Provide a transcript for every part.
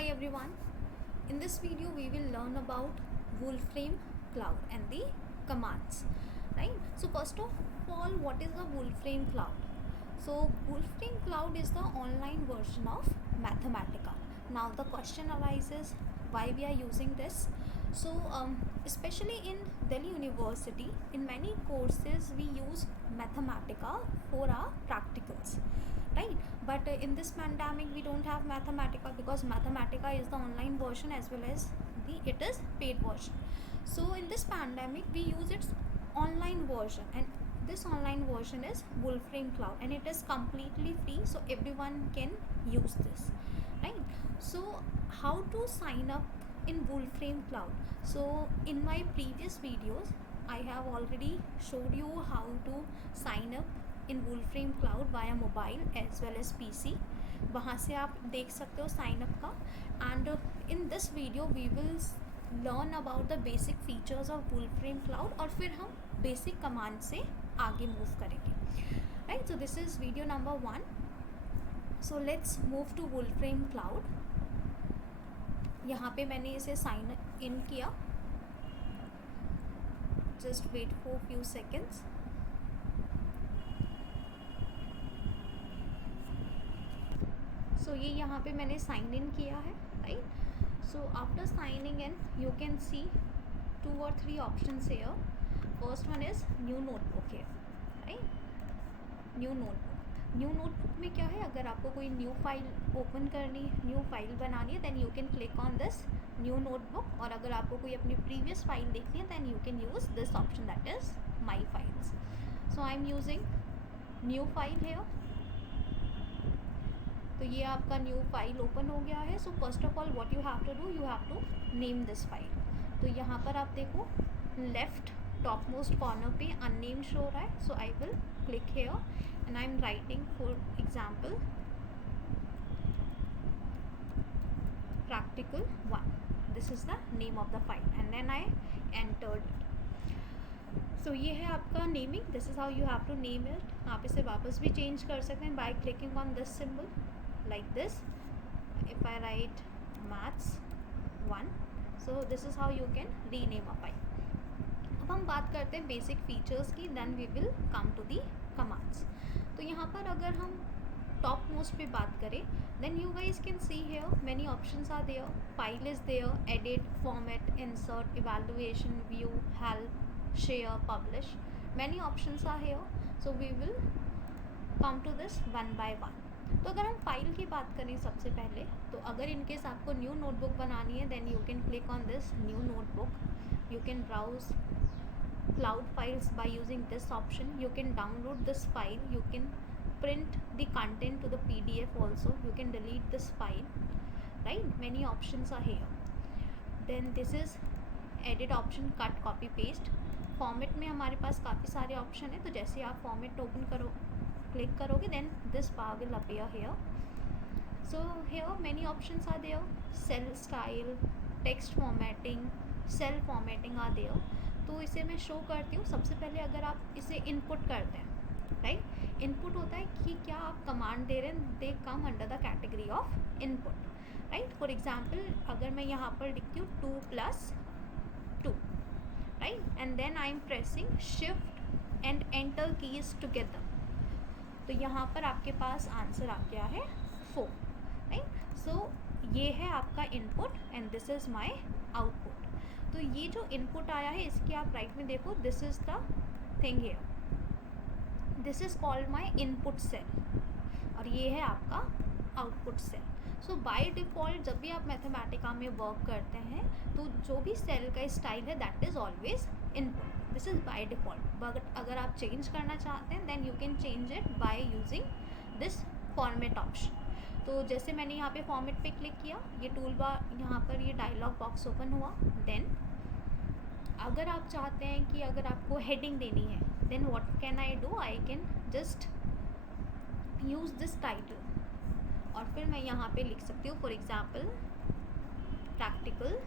Hi everyone. In this video we will learn about Wolfram Cloud and the commands. Right? So first of all, what is a Wolfram Cloud? So Wolfram Cloud is the online version of Mathematica. Now the question arises, why we are using this? So especially in Delhi University, in many courses we use Mathematica for our practicals, right? But in this pandemic we don't have Mathematica because Mathematica is the online version as well as it is paid version. So in this pandemic we use its online version, and this online version is Wolfram Cloud, and it is completely free, so everyone can use this, right? So how to sign up in Wolfram Cloud? So in my previous videos I have already showed you how to sign up in Wolfram Cloud via mobile as well as PC. वहाँ से आप देख सकते हो sign up का. And in this video we will learn about the basic features of Wolfram Cloud, और फिर हम बेसिक कमांड से आगे मूव करेंगे, right? So this is video number 1. So let's move to Wolfram Cloud. यहाँ पे मैंने इसे साइन इन किया. Just wait for few seconds. So ये यहाँ पे मैंने साइन इन किया है, right? So after signing in you can see 2 or 3 options here. First one is new notebook है, राइट? न्यू नोटबुक में क्या है, अगर आपको कोई न्यू फाइल ओपन करनी, न्यू फाइल बनानी है, then you can click on this new notebook. और अगर आपको कोई अपनी प्रीवियस फाइल देखनी है then you can use this option, that is my files. So I am using new file here. तो ये आपका न्यू फाइल ओपन हो गया है. So first of all what you have to do, you have to name this file. तो यहाँ पर आप देखो लेफ्ट टॉप मोस्ट कॉर्नर पे अननेम्ड शो रहा है. So I will click here and I am writing for example practical 1. This is the name of the file and then I entered it. So ये है आपका naming. This is how you have to name it. आप इसे वापस भी change कर सकते हैं by clicking on this symbol like this. If I write maths 1, so this is how you can rename a file. अब हम बात करते हैं बेसिक फीचर्स की, then we will come to the commands. तो यहाँ पर अगर हम टॉप मोस्ट पे बात करें, then you guys can see here many options are there. File is there, edit, format, insert, evaluation, view, help, share, publish. Many options are here. So we will come to this one by one. तो अगर हम file की बात करें सबसे पहले, तो अगर इनकेस आपको न्यू नोटबुक बनानी है then you can click on this new notebook. You can browse cloud files by using this option. You can download this file. You can print the content to the PDF also. You can delete this file, right? Many options are here. Then this is edit option, cut, copy, paste. Format में हमारे पास काफ़ी सारे option है. तो जैसे आप format open करो, click करोगे, then this bar will appear here. So here many options are there. Cell style, text formatting, cell formatting are there. तो इसे मैं शो करती हूँ. सबसे पहले अगर आप इसे इनपुट करते हैं, राइट? इनपुट होता है कि क्या आप कमांड दे रहे हैं, they come under the category of input, right? For example अगर मैं यहाँ पर लिखती हूँ 2 + 2, right? And then I am pressing shift and enter keys together, तो यहाँ पर आपके पास आंसर आ गया है 4, राइट? सो ये है आपका input and this is my output. तो ये जो इनपुट आया है इसके आप राइट में देखो, this is the thing here. This is called my input cell, और ये है आपका output cell. So by default जब भी आप मैथमेटिका में वर्क करते हैं तो जो भी सेल का स्टाइल है that is always input. This is by default. But अगर आप चेंज करना चाहते हैं then you can change it by using this format option. तो जैसे मैंने यहाँ पे फॉर्मेट पे क्लिक किया, ये टूल बार यहाँ पर ये डायलॉग बॉक्स ओपन हुआ. देन अगर आप चाहते हैं कि अगर आपको हेडिंग देनी है then what can I do, I can just use this title, और फिर मैं यहाँ पे लिख सकती हूँ फॉर एग्जाम्पल प्रैक्टिकल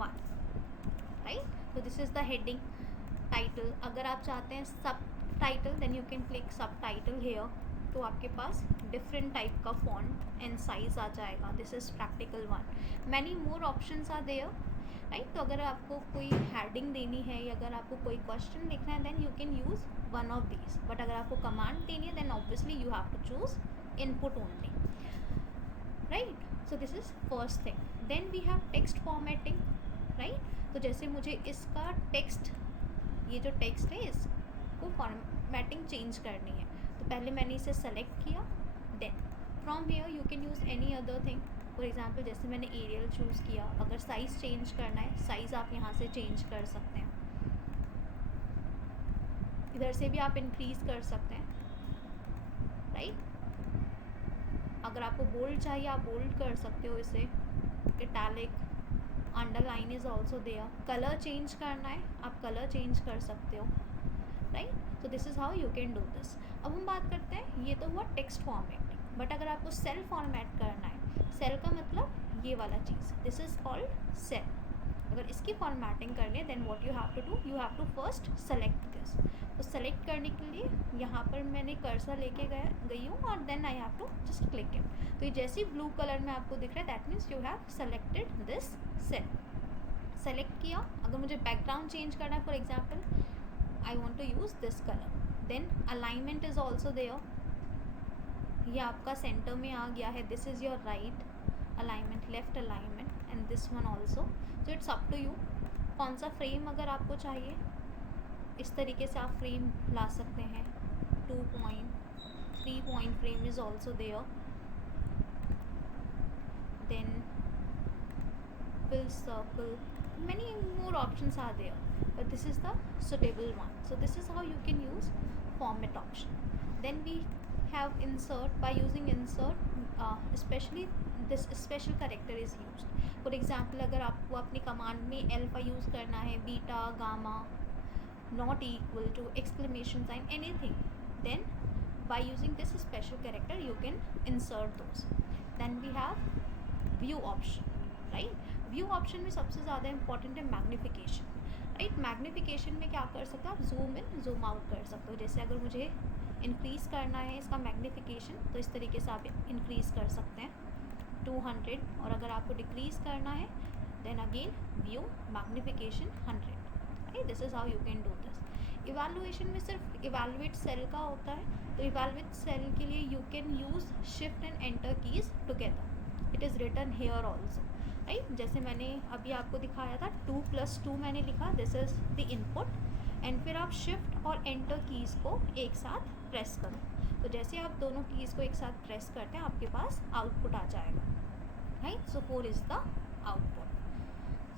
1, राइट? तो this is the heading title. अगर आप चाहते हैं subtitle then you can click subtitle here. तो आपके पास डिफरेंट टाइप का फॉन्ट एंड साइज आ जाएगा. This is practical one. Many more options are there, right. तो अगर आपको कोई हेडिंग देनी है या अगर आपको कोई क्वेश्चन लिखना है then you can use one of these. But अगर आपको कमांड देनी है then obviously you have to choose input only, right. So this is first thing. Then we have text formatting, right. तो जैसे मुझे इसका टेक्स्ट, ये जो टेक्स्ट है इसको फॉर्मेटिंग चेंज करनी है, तो पहले मैंने इसे सेलेक्ट किया. Then from here you can use any other thing. For example जैसे मैंने एरियल चूज़ किया, अगर साइज़ चेंज करना है साइज़ आप यहाँ से चेंज कर सकते हैं. इधर से भी आप इंक्रीज़ कर सकते हैं, राइट. अगर आपको बोल्ड चाहिए आप बोल्ड कर सकते हो इसे. Italic, underline is also there. Colour change करना है आप कलर चेंज कर सकते हो, right. So this is how you can do this. अब हम बात करते हैं, ये तो हुआ टेक्स्ट फॉर्मेटिंग. बट अगर आपको सेल फॉर्मेट करना है, सेल का मतलब ये वाला चीज़, दिस इज़ कॉल्ड सेल. अगर इसकी फॉर्मेटिंग करनी है then what you have to do, you have to first select this. तो सेलेक्ट करने के लिए यहाँ पर मैंने कर्सर लेके गई हूँ और then I have to just click it. तो ये जैसे ब्लू कलर में आपको दिख रहा है that means you have selected this cell. Select किया. अगर मुझे बैकग्राउंड चेंज करना है, for example I want to use this colour, then alignment is also there. ये आपका सेंटर में आ गया है. This is your right alignment, left alignment and this one also. So it's up to you कौन सा फ्रेम अगर आपको चाहिए इस तरीके से आप फ्रेम ला सकते हैं. 2 point, 3 point frame is also there. Then fill circle, many more options are there, but this is the suitable one. So this is how you can use format option. Then we have insert. By using insert, especially this special character is used. For example अगर आपको अपनी command में alpha use करना है, beta, gamma, not equal to, exclamation sign, anything, then by using this special character you can insert those. Then we have view option, right. View option में सबसे ज़्यादा important है मैग्नीफिकेशन, राइट. मैग्नीफिकेशन में क्या कर सकते हो आप, जूम इन जूम आउट कर सकते हो. जैसे अगर मुझे इंक्रीज़ करना है इसका मैग्नीफिकेशन तो इस तरीके से आप इंक्रीज़ कर सकते हैं 200. और अगर आपको डिक्रीज़ करना है then again view magnification 100, right. This is how you can do this. Evaluation में सिर्फ इवैल्यूएट सेल का होता है. तो इवैल्यूएट सेल के लिए you can use shift and enter keys together. It is written here also, right. जैसे मैंने अभी आपको दिखाया था 2+2 मैंने लिखा, this is the input. And फिर आप शिफ्ट और एंटर कीज़ को एक साथ प्रेस करो. तो जैसे आप दोनों कीज़ को एक साथ प्रेस करते हैं आपके पास आउटपुट आ जाएगा, right. So 4 is the output.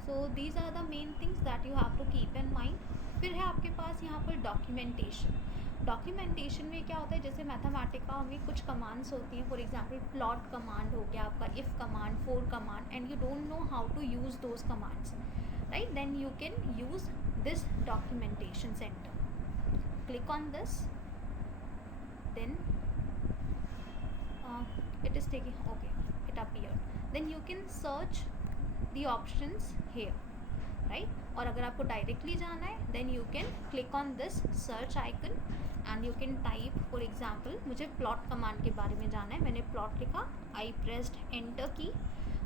So these are the main things that you have to keep in mind. फिर है आपके पास यहाँ पर डॉक्यूमेंटेशन. डॉक्यूमेंटेशन में क्या होता है, जैसे मैथमेटिका में कुछ कमांड्स होती हैं. फॉर एग्जांपल प्लॉट कमांड हो गया आपका, if command, for command, and you don't know how to use those commands, right. Then you can use this documentation centre. Click on this, then it is taking, okay, it appeared. Then you can search the options here, right. और अगर आपको directly जाना है then you can click on this search icon and you can type. For example मुझे plot command के बारे में जाना है, मैंने प्लॉट लिखा, आई प्रेस्ड एंटर की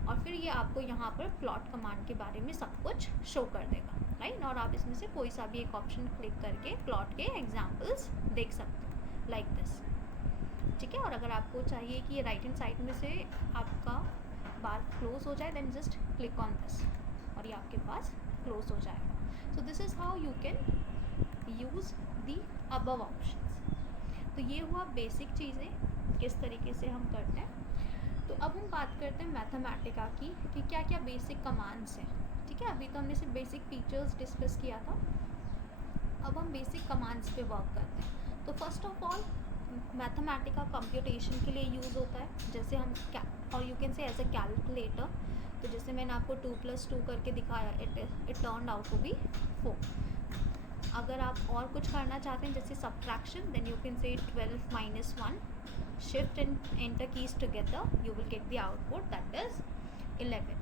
और फिर ये आपको यहाँ पर प्लॉट कमांड के बारे में सब कुछ शो कर देगा, राइट. और आप इसमें से कोई सा भी एक ऑप्शन क्लिक करके प्लॉट के एग्जाम्पल्स देख सकते हो लाइक दिस, ठीक है. और अगर आपको चाहिए कि ये राइट हैंड साइड में से आपका बार क्लोज हो जाए then just click on this और ये आपके पास क्लोज हो जाएगा. So this is how you can use the above options. तो ये हुआ बेसिक चीज़ें किस तरीके से हम करते हैं. तो अब हम बात करते हैं मैथमेटिका की कि क्या क्या बेसिक कमांड्स हैं, ठीक है. अभी तो हमने सिर्फ बेसिक फीचर्स डिस्कस किया था, अब हम बेसिक कमांड्स पे वर्क करते हैं. तो first of all Mathematica computation के लिए यूज़ होता है. जैसे हम और you can say as a calculator. तो जैसे मैंने आपको 2+2 करके दिखाया, it turn out to be 4. अगर आप और कुछ करना चाहते हैं जैसे सब्ट्रैक्शन देन यू कैन से 12 - 1. Shift and enter keys together you will get the output that is 11,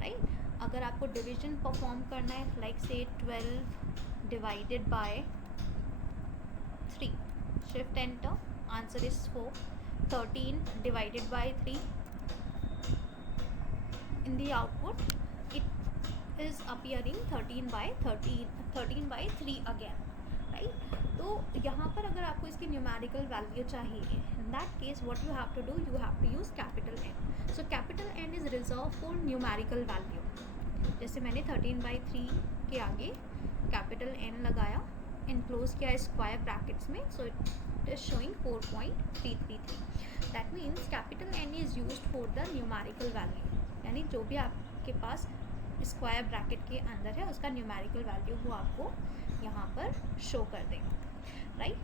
right. अगर आपको डिविजन परफॉर्म करना है लाइक से 12 divided by 3, shift enter, answer is 4. 13 divided by 3 in the output it is appearing 13 by 3 again, right? तो यहाँ पर अगर आपको इसकी न्यूमेरिकल वैल्यू चाहिए, in that case what you have to do, you have to use capital N. So capital N is reserved for numerical value. जैसे मैंने 13 by 3 के आगे कैपिटल N लगाया, इनक्लोज किया स्क्वायर ब्रैकेट्स में, so it is showing 4.333. That means capital N is used for the numerical value, यानी जो भी आपके पास स्क्वायर ब्रैकेट के अंदर है उसका न्यूमेरिकल वैल्यू वो आपको यहाँ पर शो कर देगा, राइट?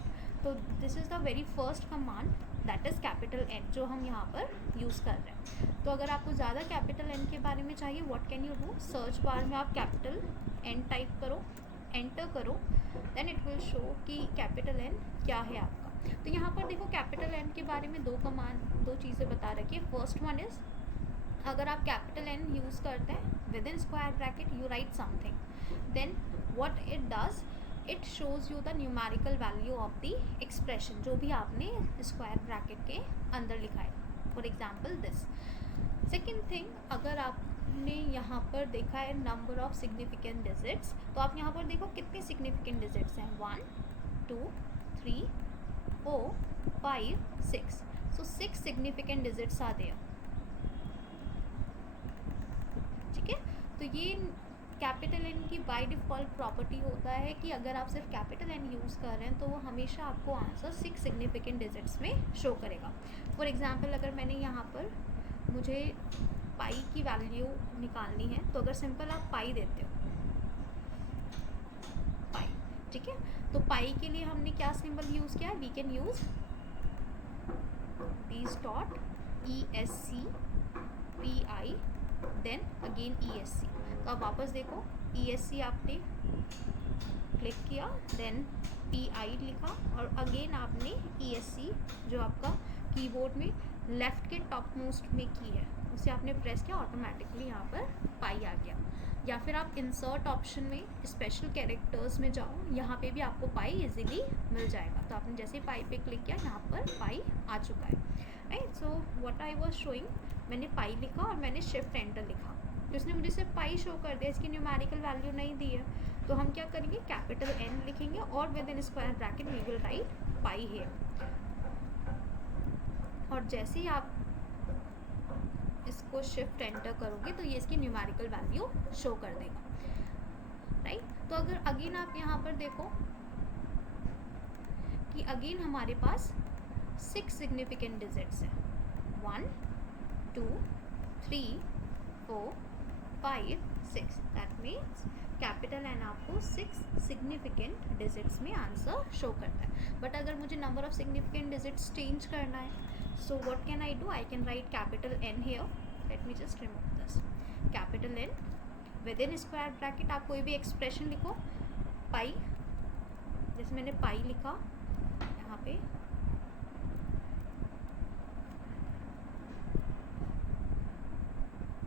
तो this is the very first command, that is capital N, जो हम यहाँ पर यूज़ कर रहे हैं. तो अगर आपको ज़्यादा कैपिटल N के बारे में चाहिए, what can you do, search bar में आप कैपिटल N टाइप करो, एंटर करो, देन इट विल शो कि कैपिटल N क्या है आपका. तो यहाँ पर देखो कैपिटल N के बारे में दो चीज़ें बता रखी है. फर्स्ट वन इज़, अगर आप कैपिटल N यूज़ करते हैं within square bracket, you write something, then what it does, it shows you the numerical value of the expression जो भी आपने स्क्वायर ब्रैकेट के अंदर लिखा है. For example this. Second thing, अगर आपने यहाँ पर देखा है नंबर ऑफ सिग्निफिकेंट डिजिट्स, तो आप यहाँ पर देखो कितने सिग्निफिकेंट डिजिट्स हैं, 1 2 3 4 5 6. सो 6 सिग्निफिकेंट डिजिट्स आ देयर, ठीक है? तो ये कैपिटल N की बाय डिफ़ॉल्ट प्रॉपर्टी होता है कि अगर आप सिर्फ कैपिटल N यूज़ कर रहे हैं तो वो हमेशा आपको आंसर 6 सिग्निफिकेंट डिजिट्स में शो करेगा. फॉर एग्जांपल, अगर मैंने यहाँ पर, मुझे पाई की वैल्यू निकालनी है, तो अगर सिंपल आप पाई देते हो, पाई, ठीक है? तो पाई के लिए हमने क्या सिंबल यूज़ किया है, we can use pis.esc pi then again ESC. तो आप वापस देखो, ESC आपने क्लिक किया, देन PI लिखा, और अगेन आपने ESC जो आपका कीबोर्ड में लेफ़्ट के टॉप मोस्ट में की है उसे आपने प्रेस किया, ऑटोमेटिकली यहाँ पर पाई आ गया. या फिर आप इंसर्ट ऑप्शन में स्पेशल कैरेक्टर्स में जाओ, यहाँ पे भी आपको पाई इजीली मिल जाएगा. तो आपने जैसे पाई पे क्लिक किया, यहाँ पर पाई आ चुका है, right? So what I was showing, मैंने पाई लिखा और मैंने शिफ्ट एंटर लिखा, तो इसने मुझे सिर्फ पाई शो कर दिया, इसकी न्यूमेरिकल वैल्यू नहीं दी है. तो हम क्या करेंगे, कैपिटल N लिखेंगे और within square bracket we will write pi here. और जैसे ही आप इसको शिफ्ट एंटर करोगे तो ये इसकी न्यूमेरिकल वैल्यू शो कर देगा, राइट? तो अगर अगेन आप यहाँ पर देखो कि अगेन हमारे पास 6 सिग्निफिकेंट डिजिट्स हैं, 1 2 3 4 5 6. दैट मीन्स कैपिटल N आपको 6 सिग्निफिकेंट डिजिट्स में आंसर शो करता है. बट अगर मुझे number of significant digits change करना है, so what can I do, I can write capital N here. Let me just remove this. Capital N within square bracket आप कोई भी एक्सप्रेशन लिखो, पाई, जैसे मैंने पाई लिखा यहाँ पे,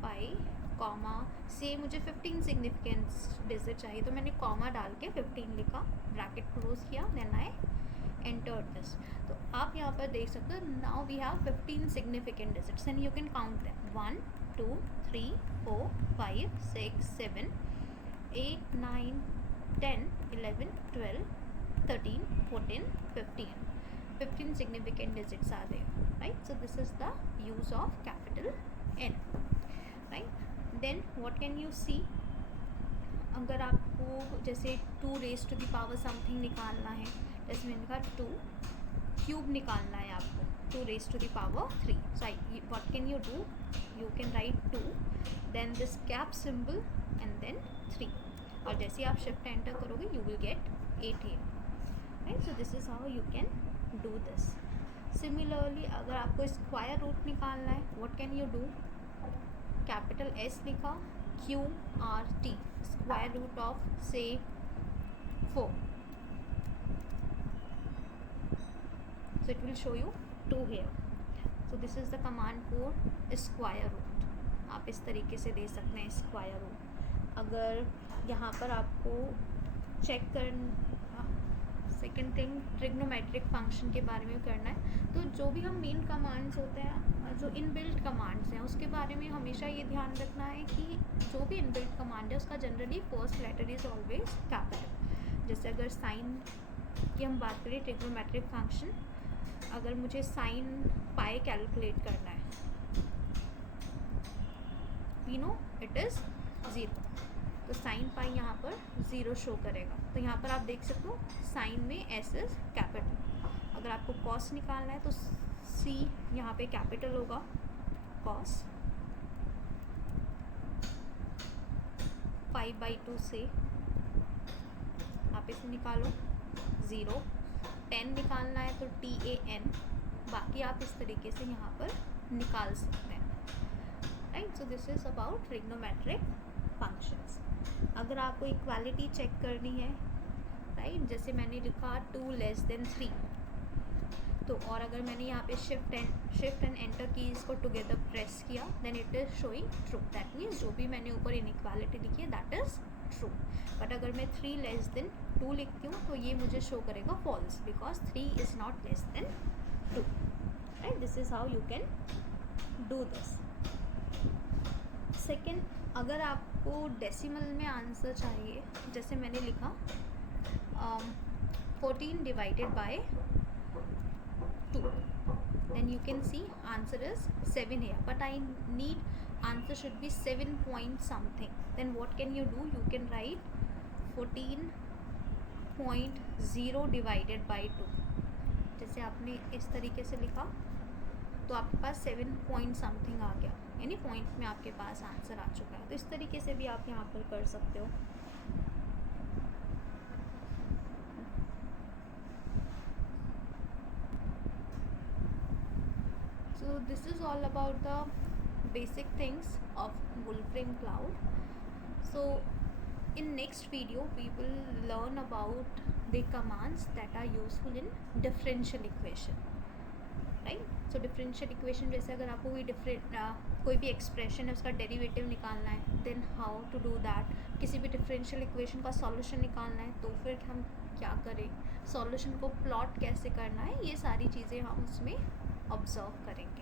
पाई कॉमा से मुझे 15 सिग्निफिकेंस डिजिट चाहिए, तो मैंने कॉमा डाल के 15 लिखा, ब्रैकेट क्लोज किया, देन आई एंटर दिस. तो आप यहाँ पर देख सकते हो, now we have 15 significant digits and you can count them, 1 2 3 4 5 6 7 8 9 10 11 12 13 14 15 significant digits are there, right? So this is the use of capital N, right? Then what can you see, अगर आपको जैसे 2 raised to the power something निकालना है, जैसे मैंने कहा 2 cube निकालना है आपको, 2 raised to the power 3. So what can you do, you can write 2 then this cap symbol and then 3, और जैसे आप शिफ्ट एंटर करोगे you will get 8 here, right? So this is how you can do this. Similarly अगर आपको square root निकालना है, what can you do, capital S लिखा, QRT, square root of say 4, so it will show you 2 here. So this is the command for square root. आप इस तरीके से दे सकते हैं स्क्वायर रूट. अगर यहाँ पर आपको चेक कर सेकेंड थिंग ट्रिग्नोमेट्रिक फंक्शन के बारे में करना है। तो जो भी हम मेन कमांड्स होते हैं, जो इनबिल्ट कमांड्स हैं, उसके बारे में हमेशा ये ध्यान रखना है कि जो भी इनबिल्ट कमांड है उसका generally first letter is always capital. जैसे अगर साइन की हम बात करें, ट्रिग्नोमेट्रिक फंक्शन, अगर मुझे साइन पाई कैलकुलेट करना है, वी नो इट इज़ 0, तो साइन पाई यहाँ पर 0 शो करेगा। तो यहाँ पर आप देख सकते हो साइन में एस इज कैपिटल। अगर आपको कॉस निकालना है तो सी यहाँ पे कैपिटल होगा, कॉस। 5/2 से आप इसे निकालो 0। 10 निकालना है तो TAN, बाकी आप इस तरीके से यहाँ पर निकाल सकते हैं, right. So this is about trigonometric functions. अगर आपको इक्वालिटी चेक करनी है, राइट, जैसे मैंने लिखा 2 < 3, तो और अगर मैंने यहाँ पे शिफ्ट एंड एंटर कीज़ को टुगेदर प्रेस किया, then it is showing true. That means जो भी मैंने ऊपर इनइक्वालिटी लिखी है दैट इज़ ट्रू। बट अगर मैं 3 < 2 लिखती हूँ तो ये मुझे शो करेगा false, because 3 is not < 2, right. This is how you can do this. Second, अगर आपको डेसिमल में आंसर चाहिए, जैसे मैंने लिखा 14 divided by 2, then you can see answer is 7 here, but I need answer should be 7 point something. Then what can you do? You can write 14.0 divided by 2। जैसे आपने इस तरीके से लिखा तो आपके पास 7 point something आ गया, यानी पॉइंट में आपके पास आंसर आ चुका है। तो इस तरीके से भी आप यहाँ पर कर सकते हो। So this is all about the basic things of Wolfram Cloud. So in next video we will learn about the commands that are useful in differential equation, right? So differential equation, जैसे अगर आपको कोई भी expression है उसका derivative निकालना है, then how to do that. किसी भी डिफरेंशियल इक्वेशन का सॉल्यूशन निकालना है तो फिर हम क्या करें, सॉल्यूशन को प्लॉट कैसे करना है, ये सारी चीज़ें हम उसमें ऑब्जर्व करेंगे।